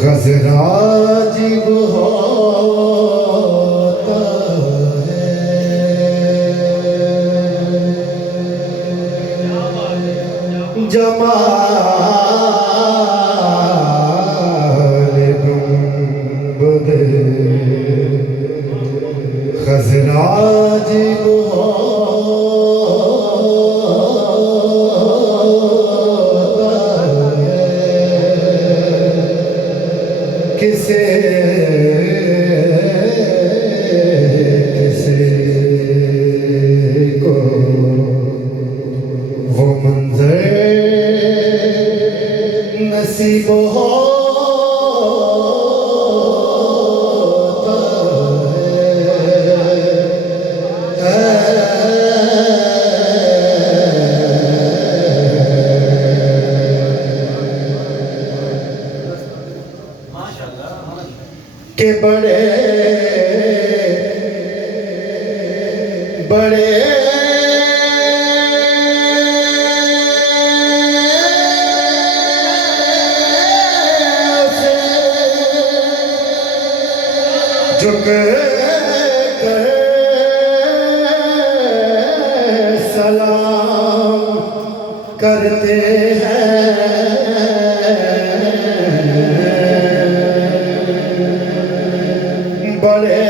غزراجب ہوتا ہے جمال گنبد غزراجب کسے کو وہ منظر نصیب ہوتا کہ بڑے بڑے جھک کر سلام کرتے ہیں بڑے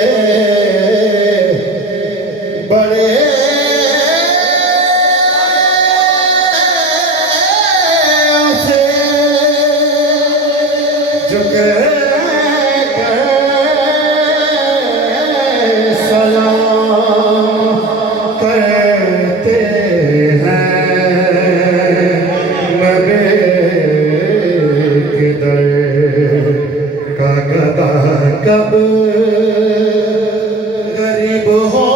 بڑے سے جھک کر سلام کرتے ہیں نبی کے در کا گدا کب غریب ہوتا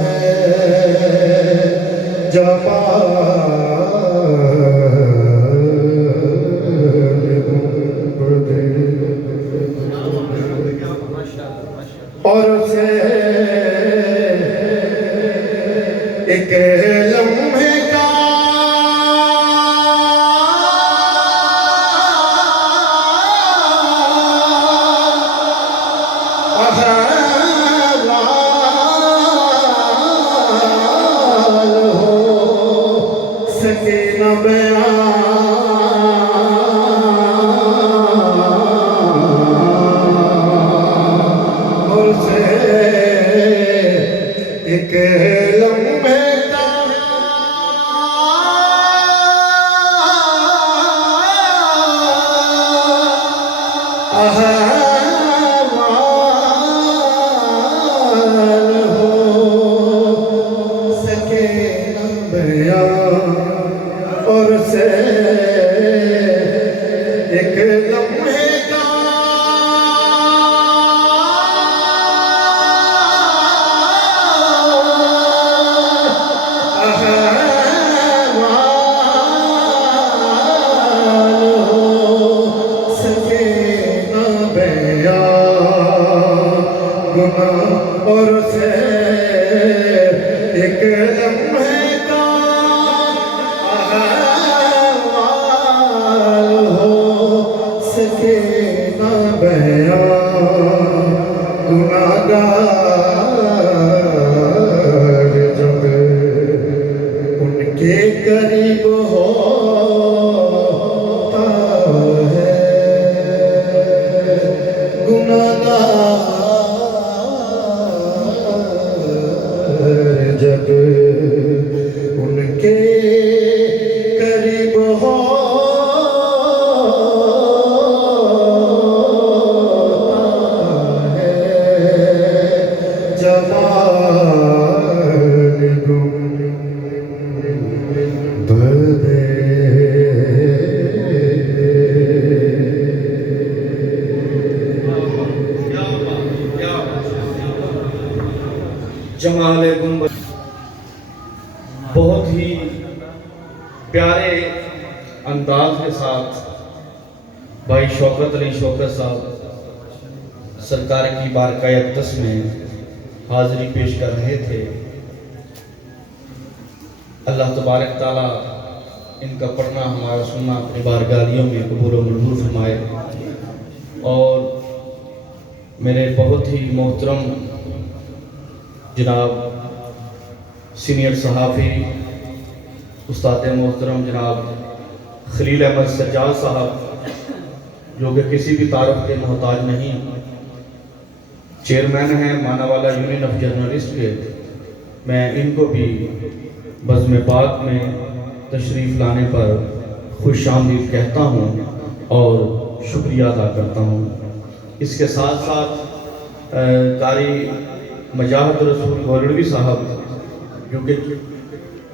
ہے جمال گنبد اور اسے ایک لمحے کا احوال ہو سکے نہ بیان اور سے ایک لمحے کا احوال ہو سکے نہ بیان اور سے ایک لمحے کا احوال ہو سکے نہ بیان گناہ اور سے ایک لمحے کا احوال ہو سکے نہ بیان گناہگار جب ان کے قریب ہوتا ہے گناہگار جب ان کے قریب ہوتا ہے جمال گنبد جمال گنبد بہت ہی پیارے انداز کے ساتھ بھائی شوکت علی شوکت صاحب سرکار کی بارگاہ اقدس میں حاضری پیش کر رہے تھے۔ اللہ تبارک تعالیٰ ان کا پڑھنا ہمارا سننا اپنی بارگاہوں میں قبول و منظور فرمائے. اور میرے بہت ہی محترم جناب سینئر صحافی استاد محترم جناب خلیل احمد سجاد صاحب، جو کہ کسی بھی تعارف کے محتاج نہیں، چیئرمین ہیں ماناوالا یونین آف جرنلسٹ کے. میں ان کو بھی بزم پاک میں تشریف لانے پر خوش آمدید کہتا ہوں اور شکریہ ادا کرتا ہوں. اس کے ساتھ ساتھ قاری مجاہد رسول گولڑوی صاحب، جو کہ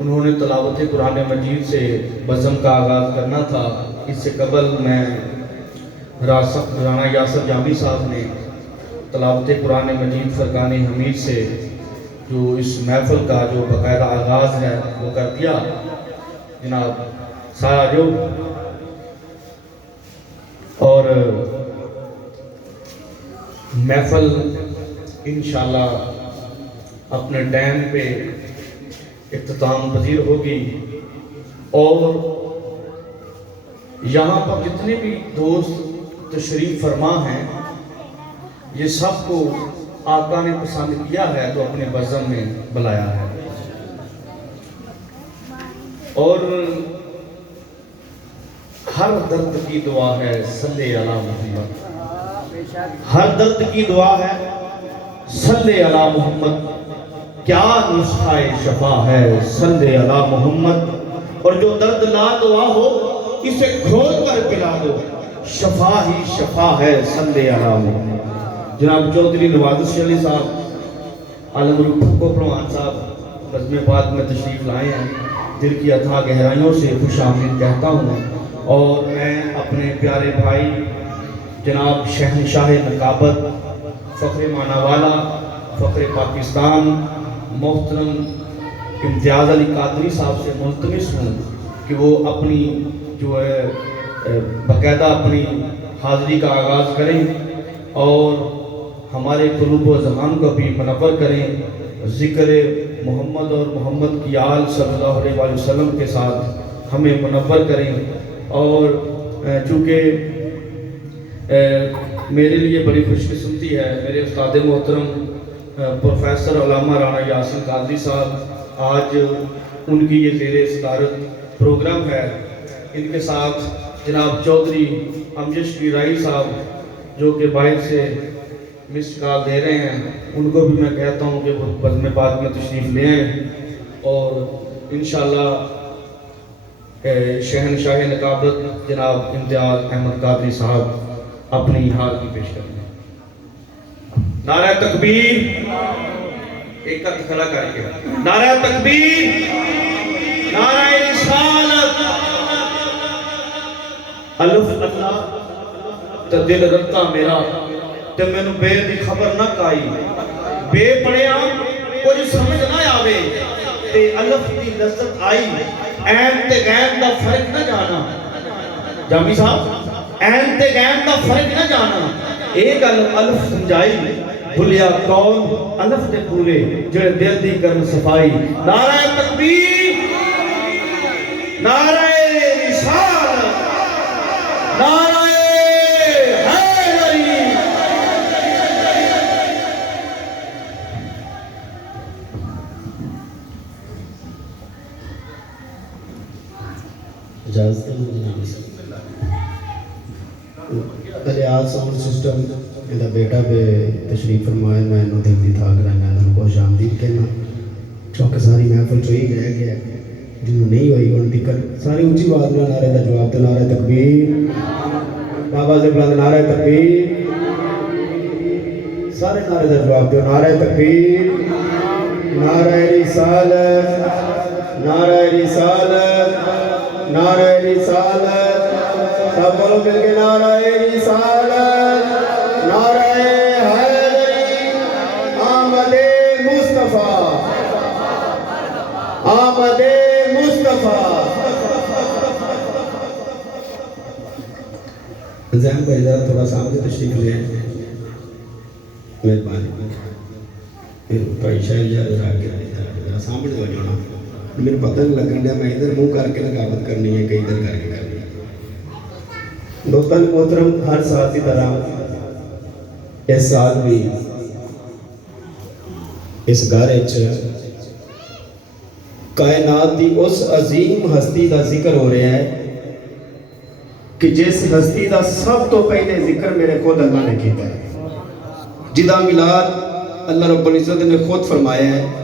انہوں نے تلاوت قرآن مجید سے بزم کا آغاز کرنا تھا. اس سے قبل میں رانا یاسر جامی صاحب نے تلاوت قرآن مجید فرقان حمید سے جو اس محفل کا جو باقاعدہ آغاز ہے وہ کر دیا. جناب سارا جو اور محفل انشاءاللہ اپنے ٹائم پہ اختتام پذیر ہوگی. اور یہاں پر جتنے بھی دوست تشریف فرما ہیں، یہ سب کو آقا نے پسند کیا ہے تو اپنے بزم میں بلایا ہے. اور ہر درد کی دعا ہے صلی علی محمد، ہر درد کی دعا ہے صلی علی محمد. کیا نسخہ شفا ہے صلی علی محمد. اور جو درد لا دعا ہو اسے کھول کر پلا دو، شفا ہی شفا ہے صلی علی محمد. جناب چودھری نوازش علی صاحب عالم کو پروان صاحب بزم پاک میں تشریف لائے ہیں. دل کی اتھا گہرائیوں سے خوش آمدید کہتا ہوں. اور میں اپنے پیارے بھائی جناب شہنشاہ نقابت، فخر ماناوالا، فخر پاکستان محترم امتیاز علی قادری صاحب سے ملتمس ہوں کہ وہ اپنی جو ہے باقاعدہ اپنی حاضری کا آغاز کریں اور ہمارے قلوب و ذہان کو بھی منور کریں. ذکر محمد اور محمد کی آل صلی اللہ علیہ وآلہ وسلم کے ساتھ ہمیں منور کریں. اور چونکہ میرے لیے بڑی خوش قسمتی ہے، میرے استاد محترم پروفیسر علامہ رانا یاسر قادری صاحب، آج ان کی یہ زیر صدارت پروگرام ہے. ان کے ساتھ جناب چودھری امجد شیرائی صاحب جو کہ باہر سے مس کال دے رہے ہیں، ان کو بھی میں کہتا ہوں کہ وہ بزم پاک میں تشریف لے آئیں. اور انشاءاللہ شہنشاہ نقابت جناب امتیاز احمد قادری صاحب اپنی حاضری پیش کریں. نعرہ تکبیر، ایک ہاتھ کھڑا کر کے نعرہ تکبیر، نعرہ رسالت. الف اللہ تے دل رتا میرا تے مینوں بے دی خبر نہ کائی، بے پڑھیا کچھ سمجھ نہ آوے تے الف دی لذت آئی. این تے غین دا فرق نہ جانا، جامی صاحب این تے غین دا فرق نہ جانا. ایک الف سمجھائی بھولیا کون الف دے پورے جڑے دل دی کرن صفائی. نعرہ تکبیر، نعرہ رسالت، نعرہ حیدری. اجازت پہلے آج ساؤنڈ سسٹم میرا بیٹا پہ تشریف فرمائے. میں انہوں دل دی تھا کر میں انہوں کو آمدید کہنا. چونکہ ساری محفل چوئی رہ گیا جنہوں نہیں ہوئی ان دقت ساری اونچی بات میں نعرے دا جواب تو نعرہ تکبیر، بابا سے بلند نعرہ تکبیر، سارے نعرے دا جواب دو. نعرہ تکبیر، نعرہ رسالت، نعرہ رسالت، نعرہ رسالت. سب بولو مل کے نعرہ رسالت، نعرہ حیدری. آمد مصطفیٰ، آمد مصطفیٰ. ذہن کو ادھر تھوڑا سامنے تشریف لے مہربانی. بھائی شاید ذرا سامنے ہو جانا. میرے پتہ نہیں لگن دیا میں ادھر منہ کر کے لگاوت کرنی ہے کہ ادھر کر کے کرنی ہے دوستان محترم ہر سال کی طرح اس سال بھی اس گھر کائنات دی اس عظیم ہستی دا ذکر ہو رہا ہے کہ جس ہستی دا سب تو پہلے ذکر میرے خود اللہ نے کیتا ہے جدا میلاد اللہ رب العزت نے خود فرمایا ہے